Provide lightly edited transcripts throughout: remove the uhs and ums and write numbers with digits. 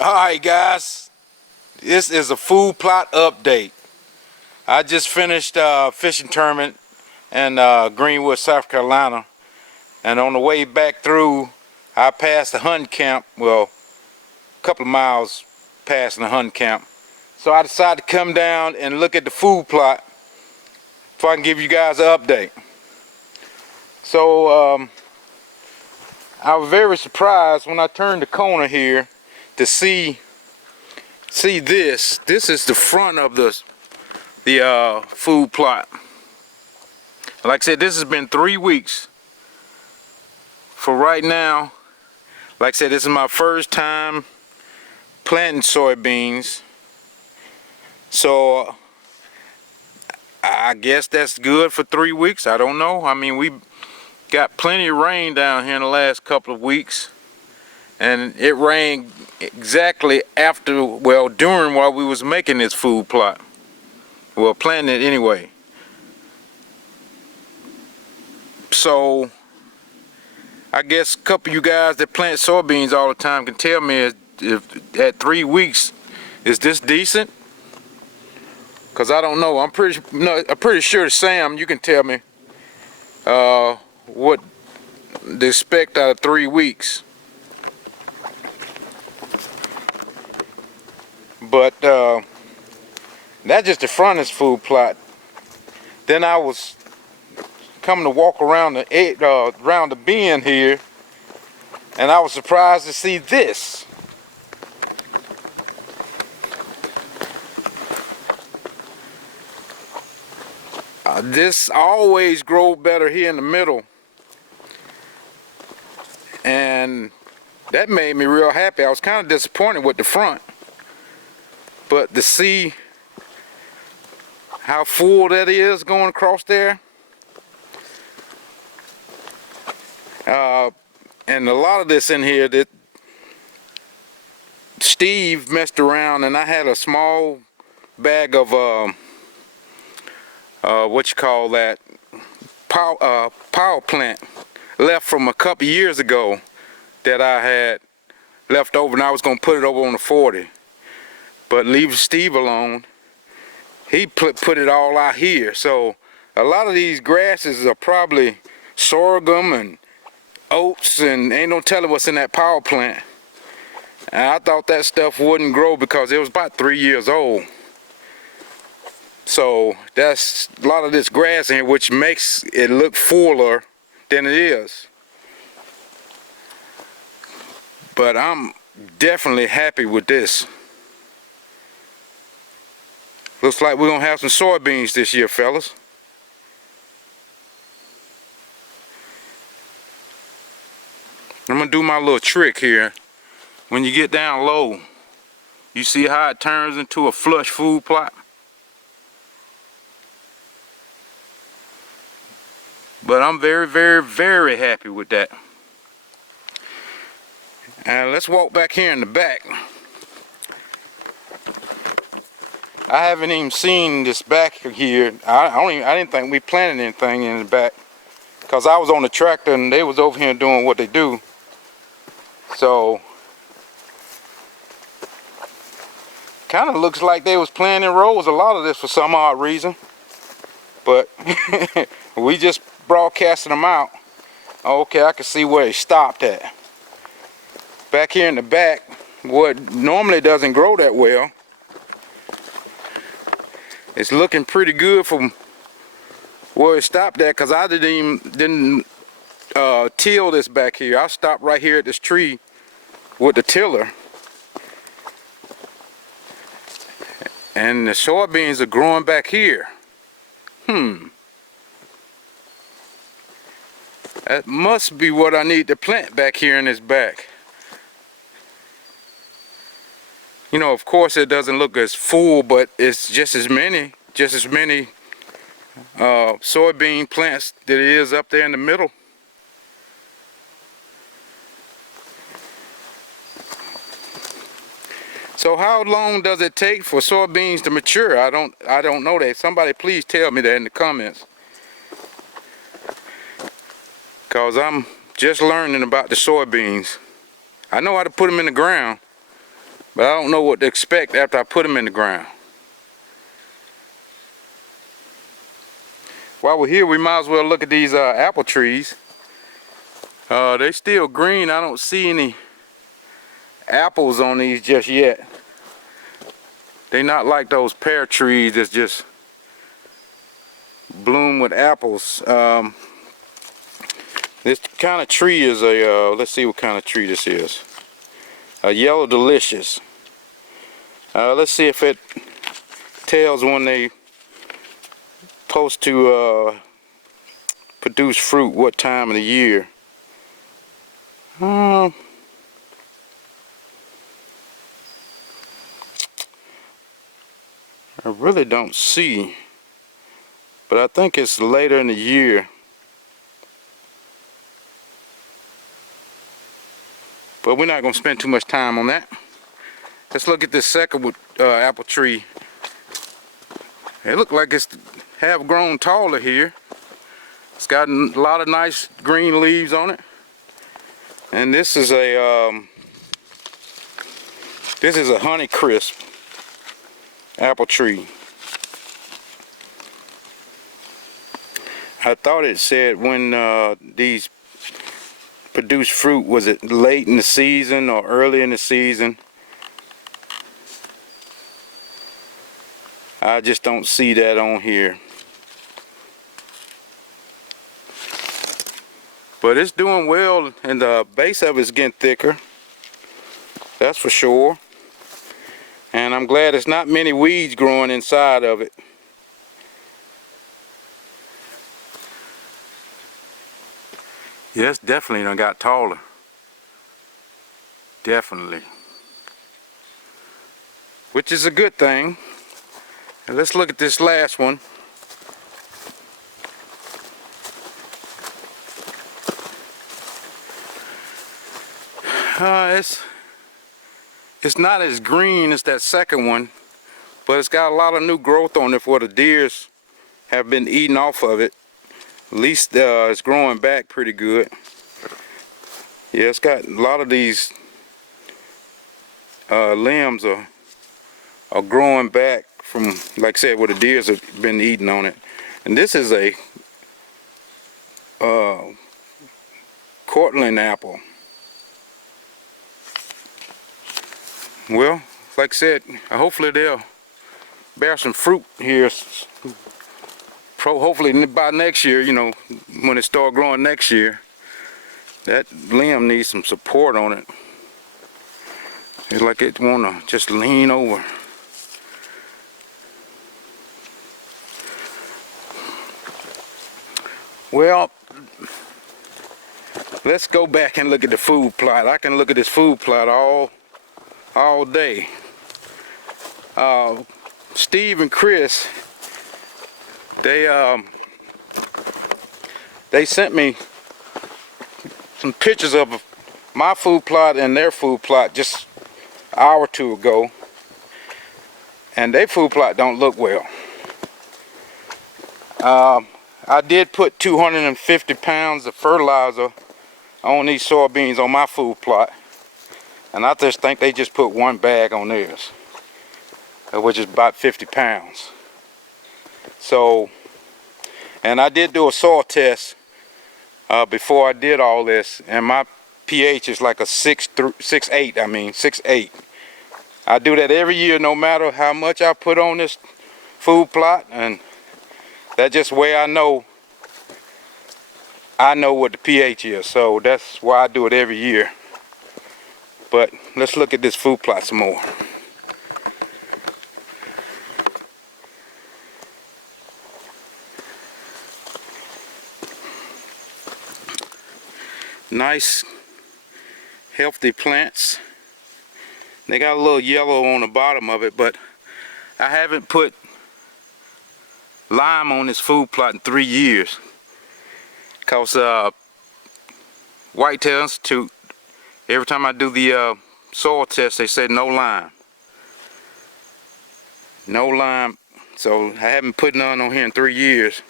Alright guys, this is a food plot update. I just finished fishing tournament in Greenwood, South Carolina, and on the way back through I passed the hunting camp, well, a couple of miles past the hunting camp. So I decided to come down and look at the food plot so I can give you guys an update. So I was very surprised when I turned the corner here to see this. This is the front of the food plot. Like I said, this has been 3 weeks. For right now, like I said, this is my first time planting soybeans. So I guess that's good for 3 weeks. I don't know. I mean, we got plenty of rain down here in the last couple of weeks. And it rained exactly after, well, during while we was making this food plot. Well, planting it anyway. So I guess a couple of you guys that plant soybeans all the time can tell me if at 3 weeks, is this decent? Cause I don't know. I'm pretty sure Sam, you can tell me what to expect out of 3 weeks. But that's just the front of this food plot. Then I was coming to walk around the bend here, and I was surprised to see this. This always grows better here in the middle, and that made me real happy. I was kind of disappointed with the front, but to see how full that is going across there, and a lot of this in here that Steve messed around, and I had a small bag of what you call that, power plant left from a couple years ago that I had left over, and I was going to put it over on the 40. But leave Steve alone. He put it all out here. So a lot of these grasses are probably sorghum and oats, and ain't no telling what's in that power plant. And I thought that stuff wouldn't grow because it was about 3 years old. So that's a lot of this grass in here, which makes it look fuller than it is. But I'm definitely happy with this. Looks like we're gonna have some soybeans this year, fellas. I'm gonna do my little trick here. When you get down low, you see how it turns into a flush food plot? But I'm very, very, very happy with that. And let's walk back here in the back. I haven't even seen this back here. I didn't think we planted anything in the back, because I was on the tractor and they was over here doing what they do. So kind of looks like they was planting rows, a lot of this for some odd reason. But we just broadcasting them out. Okay, I can see where it stopped at. Back here in the back, what normally doesn't grow that well, it's looking pretty good from where it stopped at, because I didn't till this back here. I stopped right here at this tree with the tiller. And the soybeans are growing back here. That must be what I need to plant back here in this back. You know, of course it doesn't look as full, but it's just as many soybean plants that it is up there in the middle. So how long does it take for soybeans to mature? I don't know that. Somebody please tell me that in the comments, because I'm just learning about the soybeans. I know how to put them in the ground, but I don't know what to expect after I put them in the ground. While we're here, we might as well look at these apple trees. They still green. I don't see any apples on these just yet. They not like those pear trees that just bloom with apples. This kind of tree is a, let's see what kind of tree this is. A yellow delicious. Let's see if it tells when they supposed to produce fruit, what time of the year. I really don't see, but I think it's later in the year. But we're not going to spend too much time on that. Let's look at this second apple tree. It looks like it's have grown taller here. It's got a lot of nice green leaves on it. And this is a Honeycrisp apple tree. I thought it said when these produce fruit, was it late in the season or early in the season? I just don't see that on here. But it's doing well, and the base of it's getting thicker. That's for sure. And I'm glad there's not many weeds growing inside of it. Yeah, it's definitely done got taller. Definitely. Which is a good thing. And let's look at this last one. It's not as green as that second one, but it's got a lot of new growth on it where the deers have been eating off of it. At least it's growing back pretty good. Yeah, it's got a lot of these limbs are growing back from, like I said, where the deers have been eating on it. And this is a Cortland apple. Well, like I said, hopefully they'll bear some fruit here. Hopefully by next year, you know, when it start growing next year. That limb needs some support on it. It's like it wanna just lean over. Well, let's go back and look at the food plot. I can look at this food plot all day. Steve and Chris, they sent me some pictures of my food plot and their food plot just an hour or two ago, and their food plot don't look well. I did put 250 pounds of fertilizer on these soybeans on my food plot, and I just think they just put one bag on theirs, which is about 50 pounds. So, and I did do a soil test before I did all this, and my pH is like a 6.8. I do that every year, no matter how much I put on this food plot, and that's just the way I know what the pH is. So that's why I do it every year. But let's look at this food plot some more. Nice, healthy plants. They got a little yellow on the bottom of it, but I haven't put lime on this food plot in 3 years. Cause Whitetail Institute, every time I do the soil test, they say no lime. No lime. So I haven't put none on here in 3 years.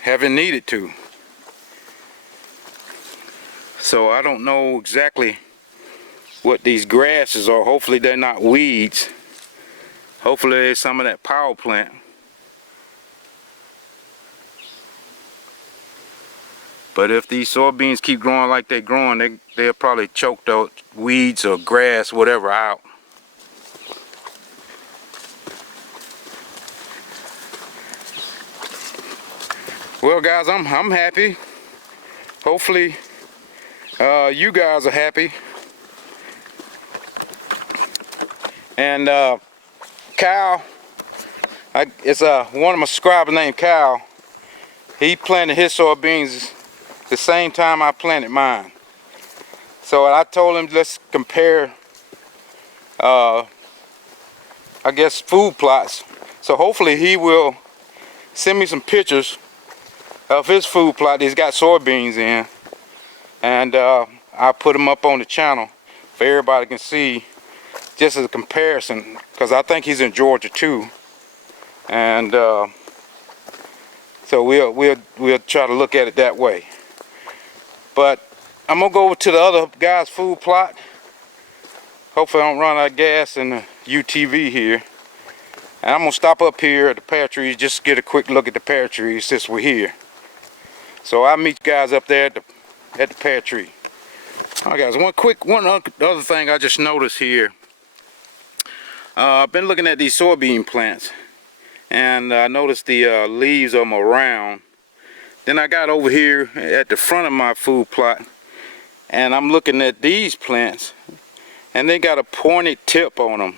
Haven't needed to. So I don't know exactly what these grasses are. Hopefully they're not weeds. Hopefully there's some of that power plant. But if these soybeans keep growing like they're growing, they'll probably choke those weeds or grass, whatever, out. Well guys, I'm happy. Hopefully you guys are happy. And Kyle, it's one of my subscribers named Kyle. He planted his soybeans the same time I planted mine. So I told him, let's compare I guess food plots. So hopefully he will send me some pictures of his food plot he's got soybeans in, and I'll put them up on the channel for everybody can see, just as a comparison, because I think he's in Georgia too. And so we'll try to look at it that way. But I'm gonna go over to the other guy's food plot. Hopefully I don't run out of gas in the UTV here. And I'm gonna stop up here at the pear trees just to get a quick look at the pear trees since we're here. So I'll meet you guys up there at the pear tree. All right guys, one other thing I just noticed here. I've been looking at these soybean plants, and I noticed the leaves of them are round. Then I got over here at the front of my food plot, and I'm looking at these plants, and they got a pointed tip on them.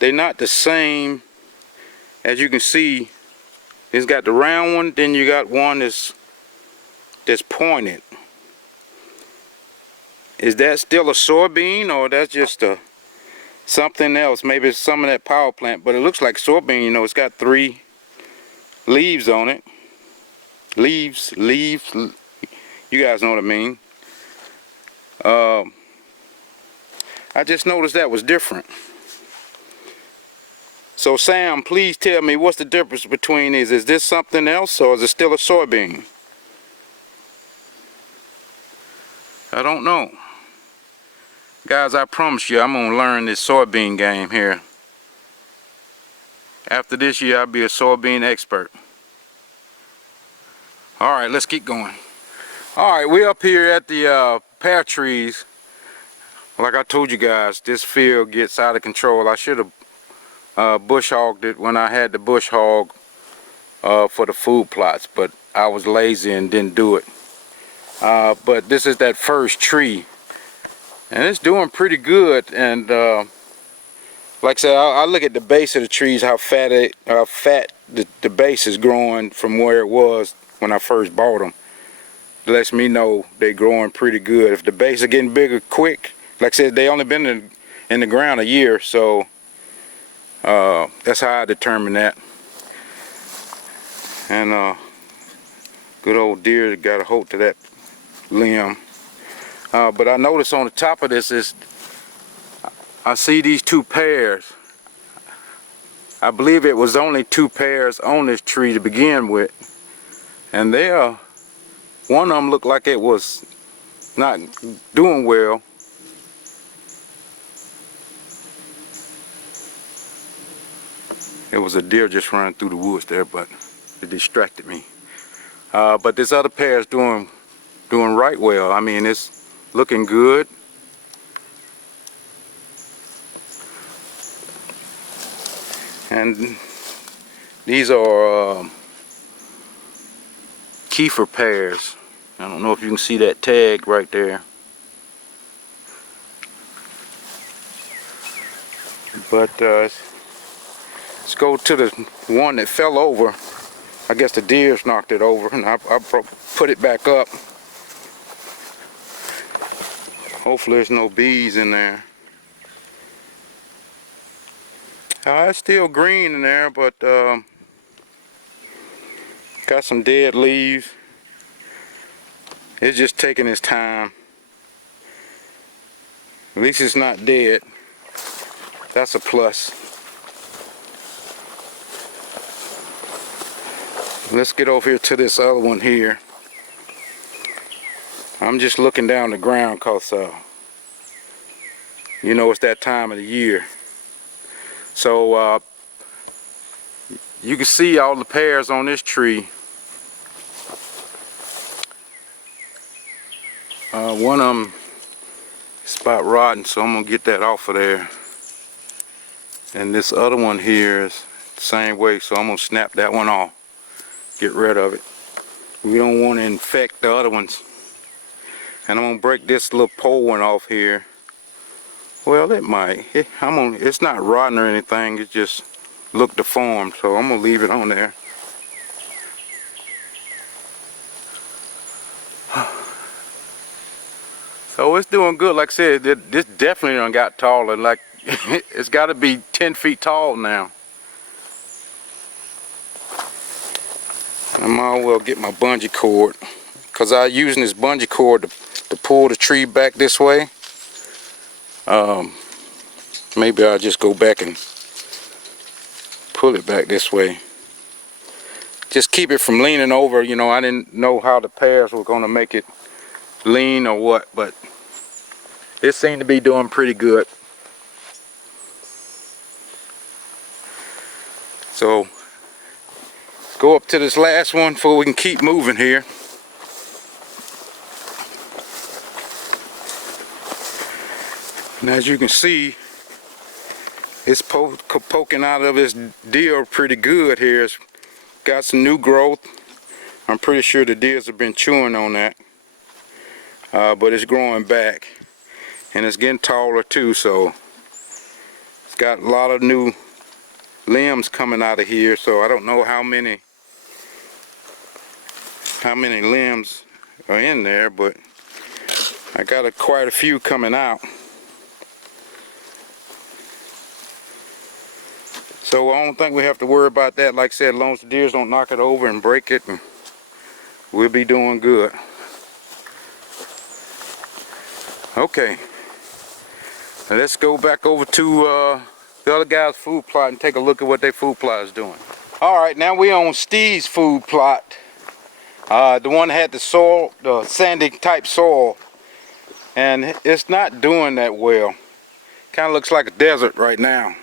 They're not the same. As you can see, it's got the round one, then you got one that's pointed. Is that still a soybean, or that's just something else? Maybe it's some of that power plant, but it looks like soybean. You know, it's got 3 leaves on it. Leaves, you guys know what I mean. I just noticed that was different. So Sam, please tell me, what's the difference between these? Is this something else, or is it still a soybean? I don't know. Guys, I promise you, I'm gonna learn this soybean game here. After this year, I'll be a soybean expert. All right, let's keep going. All right, we're up here at the pear trees. Like I told you guys, this field gets out of control. I should have bush hogged it when I had the bush hog for the food plots, but I was lazy and didn't do it. But this is that first tree, and it's doing pretty good. And like I said, I look at the base of the trees, how fat the base is growing from where it was when I first bought them. It lets me know they're growing pretty good. If the base is getting bigger quick, like I said, they only been in the ground a year, so that's how I determine that. And good old deer got a hold to that limb. But I noticed on the top of this I see these 2 pairs. I believe it was only 2 pairs on this tree to begin with, and one of them looked like it was not doing well. It was a deer just running through the woods there, but it distracted me. But this other pair is doing right well. I mean, it's looking good. And these are kefir pears. I don't know if you can see that tag right there. But let's go to the one that fell over. I guess the deers knocked it over, and I put it back up. Hopefully there's no bees in there. It's still green in there, but got some dead leaves. It's just taking its time. At least it's not dead. That's a plus. Let's get over here to this other one here. I'm just looking down the ground because You know, it's that time of the year. So you can see all the pears on this tree. One of them is about rotten, so I'm gonna get that off of there. And this other one here is the same way, so I'm gonna snap that one off. Get rid of it. We don't want to infect the other ones. And I'm gonna break this little pole one off here. Well, it might. It's not rotten or anything. It just looked deformed, so I'm gonna leave it on there. So it's doing good. Like I said, this definitely done got taller. Like it's got to be 10 feet tall now. I might well get my bungee cord, because I'm using this bungee cord to pull the tree back this way. Maybe I'll just go back and pull it back this way. Just keep it from leaning over. You know, I didn't know how the pears were going to make it lean or what, but it seemed to be doing pretty good. So go up to this last one before we can keep moving here. And as you can see, it's poking out of this deer pretty good here. It's got some new growth. I'm pretty sure the deers have been chewing on that. But it's growing back. And it's getting taller too, so it's got a lot of new limbs coming out of here. So I don't know how many limbs are in there, but I got quite a few coming out. So I don't think we have to worry about that. Like I said, as long as the deers don't knock it over and break it, and we'll be doing good. Okay, now let's go back over to the other guy's food plot and take a look at what their food plot is doing. Alright, now we on Steve's food plot. The one that had the soil, the sandy type soil, and it's not doing that well. Kind of looks like a desert right now.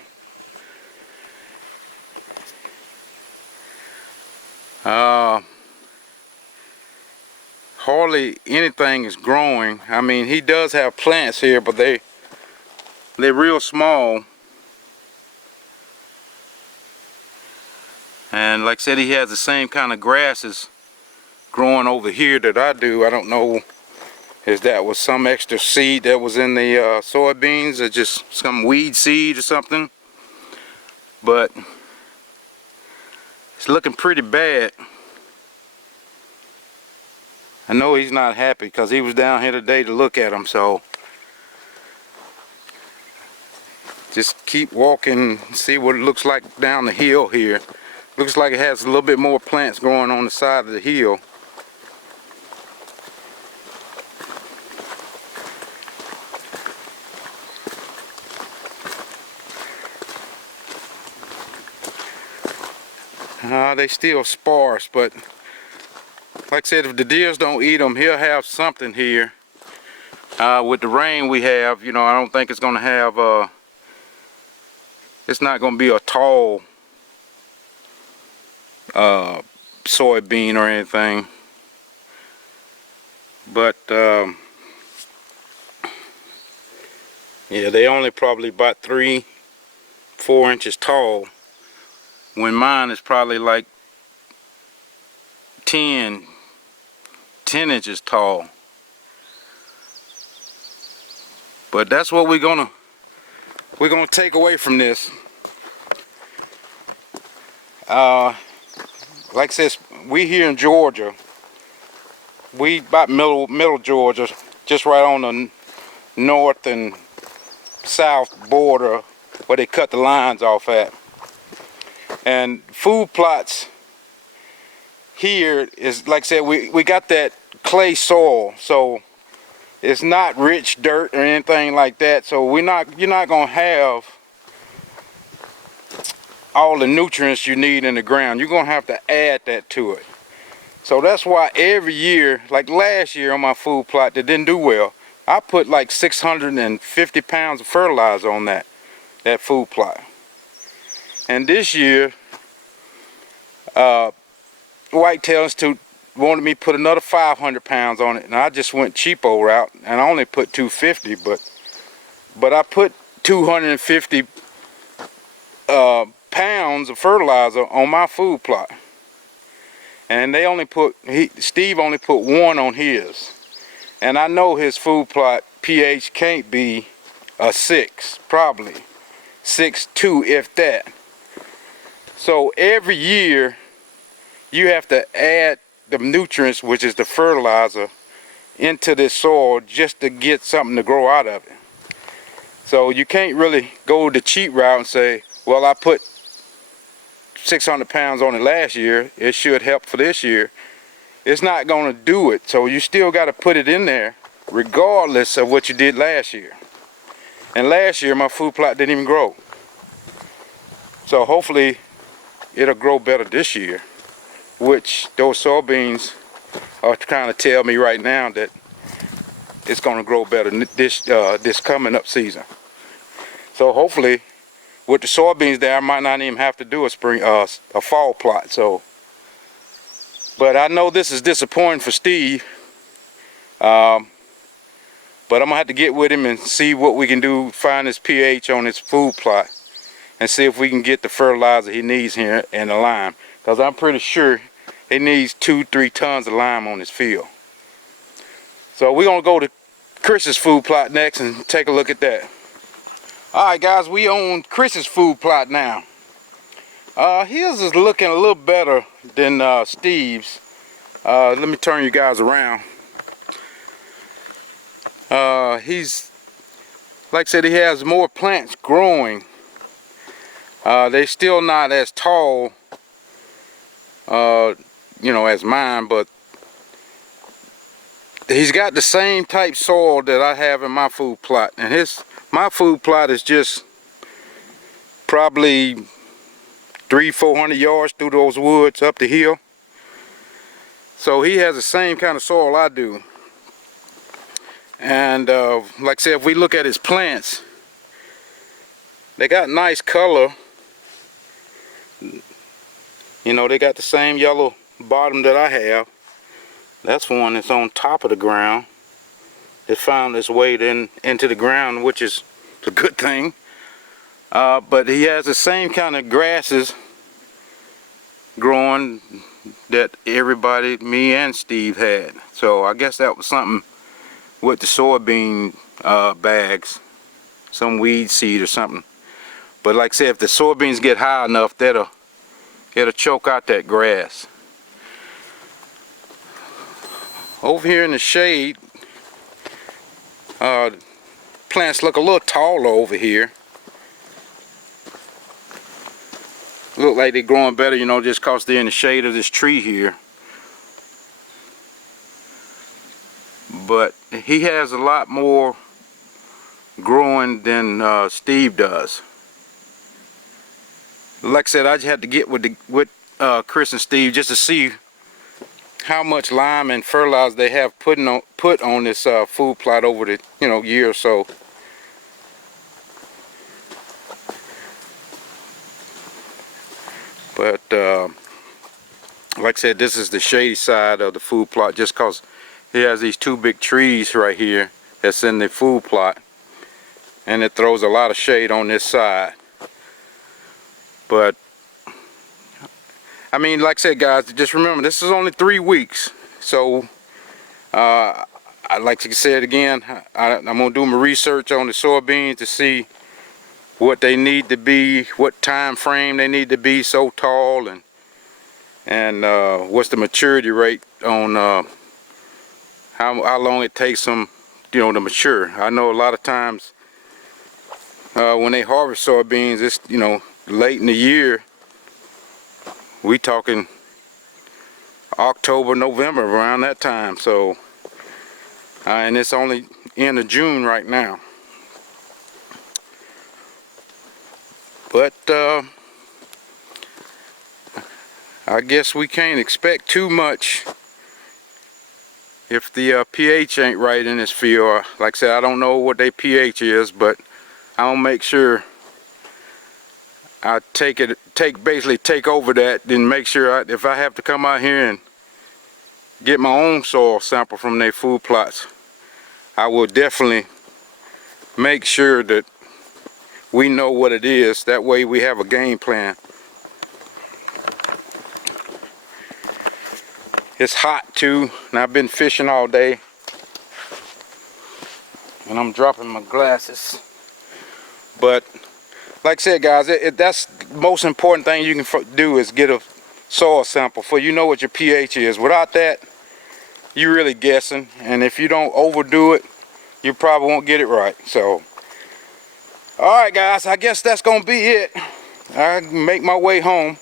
Hardly anything is growing. I mean, he does have plants here, but they're real small. And like I said, he has the same kind of grasses growing over here that I do. I don't know if that was some extra seed that was in the soybeans, or just some weed seed or something. But it's looking pretty bad. I know he's not happy because he was down here today to look at them, so just keep walking, see what it looks like down the hill here. Looks like it has a little bit more plants growing on the side of the hill. They still sparse, but like I said, if the deers don't eat them, he'll have something here. With the rain we have, you know, I don't think it's going to have, it's not going to be a tall soybean or anything. But, yeah, they only probably about 3-4 inches tall, when mine is probably like 10 inches tall. But that's what we're gonna take away from this. Like I said, we here in Georgia. We about middle Georgia, just right on the north and south border where they cut the lines off at. And food plots here is, like I said, we got that clay soil, so it's not rich dirt or anything like that. So you're not gonna have all the nutrients you need in the ground. You're gonna have to add that to it. So that's why every year, like last year on my food plot that didn't do well, I put like 650 pounds of fertilizer on that food plot. And this year, Whitetail Institute wanted me to put another 500 pounds on it, and I just went cheapo route, and I only put 250, but I put 250 pounds of fertilizer on my food plot, and they only put Steve only put 1 on his, and I know his food plot pH can't be a 6, probably 6.2 if that. So every year you have to add the nutrients, which is the fertilizer, into this soil just to get something to grow out of it. So you can't really go the cheap route and say, well, I put 600 pounds on it last year, it should help for this year. It's not going to do it. So you still got to put it in there regardless of what you did last year. And last year my food plot didn't even grow. So hopefully it'll grow better this year, which those soybeans are trying to tell me right now that it's going to grow better this coming up season. So hopefully with the soybeans there, I might not even have to do a fall plot. So, but I know this is disappointing for Steve. But I'm gonna have to get with him and see what we can do, find his pH on his food plot, and see if we can get the fertilizer he needs here and the lime. Because I'm pretty sure he needs 2-3 tons of lime on his field. So we're gonna go to Chris's food plot next and take a look at that. Alright guys, we own Chris's food plot now. His is looking a little better than Steve's. Let me turn you guys around. He's, like I said, he has more plants growing. They're still not as tall, you know, as mine, but he's got the same type soil that I have in my food plot. And my food plot is just probably 300-400 yards through those woods up the hill. So he has the same kind of soil I do. And like I said, if we look at his plants, they got nice color. You know, they got the same yellow bottom that I have. That's one that's on top of the ground. It found its way into the ground, which is a good thing. But he has the same kind of grasses growing that everybody, me and Steve, had. So I guess that was something with the soybean bags, some weed seed or something. But like I said, if the soybeans get high enough, it'll choke out that grass. Over here in the shade, plants look a little taller over here. Look like they're growing better, you know, just because they're in the shade of this tree here. But he has a lot more growing than Steve does. Like I said, I just had to get with Chris and Steve just to see how much lime and fertilizer they have put on this food plot over the year or so. But like I said, this is the shady side of the food plot, just because he has these 2 big trees right here that's in the food plot, and it throws a lot of shade on this side. But I mean, like I said, guys, just remember, this is only 3 weeks. So I'd like to say it again, I'm gonna do my research on the soybeans to see what they need to be, what time frame they need to be so tall, and what's the maturity rate on how long it takes them, to mature. I know a lot of times when they harvest soybeans, it's late in the year. We talking October, November, around that time. So and it's only end of June right now. But I guess we can't expect too much if the pH ain't right in this field. Like I said, I don't know what their pH is, but I'll make sure I basically take over that, then make sure if I have to come out here and get my own soil sample from their food plots, I will definitely make sure that we know what it is. That way we have a game plan. It's hot too, and I've been fishing all day, and I'm dropping my glasses. But like I said, guys, that's the most important thing you can do is get a soil sample, for you know what your pH is. Without that, you're really guessing, and if you don't overdo it, you probably won't get it right. So, all right, guys, I guess that's gonna be it. I make my way home,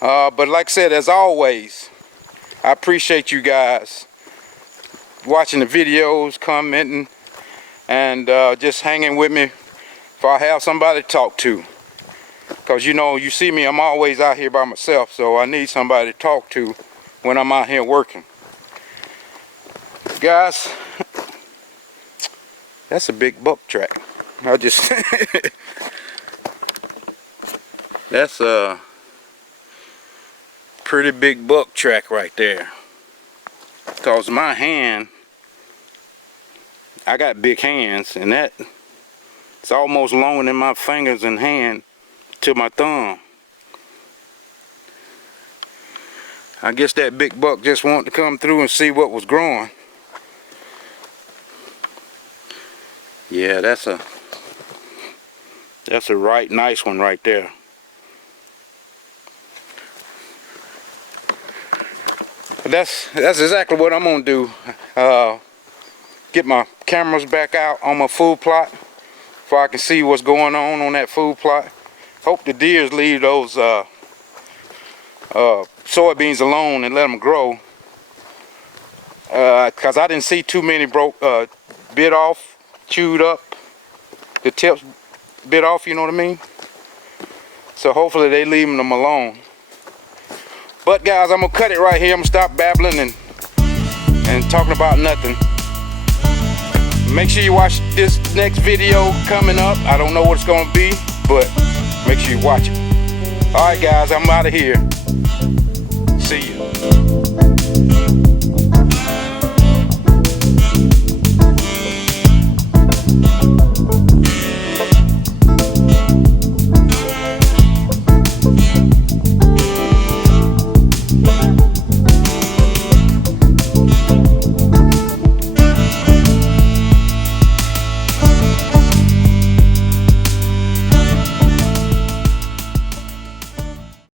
but like I said, as always, I appreciate you guys watching the videos, commenting, and just hanging with me if I have somebody to talk to. Because you know, you see me, I'm always out here by myself, so I need somebody to talk to when I'm out here working. Guys, that's a big buck track. I just that's a pretty big buck track right there. Because my hand, I got big hands, and it's almost longer than my fingers and hand to my thumb. I guess that big buck just wanted to come through and see what was growing. Yeah, that's a right nice one right there. That's exactly what I'm gonna do. Get my cameras back out on my food plot so I can see what's going on that food plot. Hope the deers leave those soybeans alone and let them grow. Cause I didn't see too many bit off, chewed up, the tips bit off. You know what I mean? So hopefully they leaving them alone. But guys, I'm gonna cut it right here. I'm gonna stop babbling and talking about nothing. Make sure you watch this next video coming up. I don't know what it's gonna be, but make sure you watch it. Alright guys, I'm out of here.